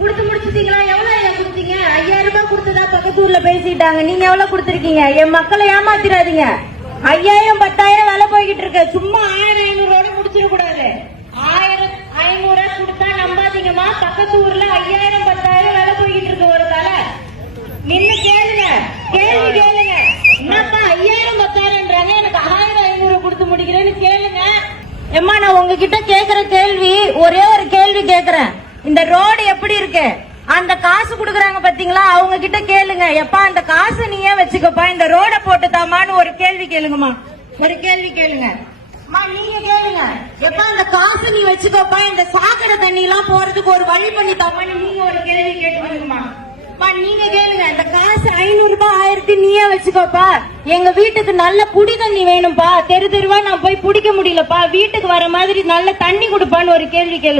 கொடுத்து முடிச்சிட்டீங்களா? எவ்வளவு கொடுத்தீங்க? 5000 ரூபாய் கொடுத்ததா பக்கத்து ஊர்ல பேசிட்டாங்க. நீங்க எவ்வளவு கொடுத்திருக்கீங்க? என் மக்களை ஏமாத்திராதீங்க. 5000 10,000 விலை போய்கிட்டு இருக்கு. சும்மா 1500 முடிச்சிட கூடாது. 1500 கொடுத்தா நம்பாதீங்கம்மா. பக்கத்து ஊர்ல 5000 10,000 விலை போய்கிட்டு இருக்கு ஒரு தலை. நின்னு கேளுங்க, கேள்வி கேளுங்க. என்னப்பா 5000 10,000ன்றாங்க, எனக்கு 1500 கொடுத்து முடிக்கிறேன்னு கேளுங்க. எம்மா நான் உங்ககிட்ட கேக்குற கேள்வி ஒரே ஒரு கேள்வி கேக்குறேன். இந்த ரோடு எப்படி இருக்கு? அந்த காசு குடுக்கறாங்க பாத்தீங்களா, அவங்க கிட்ட கேளுங்க. எப்பா அந்த காசு நீயே வச்சுக்கப்பா, இந்த ரோட போட்டு தாமான்னு ஒரு கேள்வி கேளுங்கம்மா. ஒரு கேள்வி கேளுங்க. நீங்க கேளுங்க. எப்பா அந்த காசு நீ வச்சுக்கப்பா, இந்த சாக்கடை தண்ணி எல்லாம் போறதுக்கு ஒரு வழி பண்ணி தாமான்னு நீங்க ஒரு கேள்வி கேட்டுக்கணுமா? நீங்க கேளுங்க. இந்த காசு 500 ரூபாய் 1000 நீயே வச்சுக்கோப்பா. எங்க வீட்டுக்கு நல்ல குடி தண்ணி வேணும்பா. தெரு தெருவா நான் போய் பிடிக்க முடியலப்பா. வீட்டுக்கு வர மாதிரி நல்ல தண்ணி கொடுப்பான்னு ஒரு கேள்வி கேளுங்க.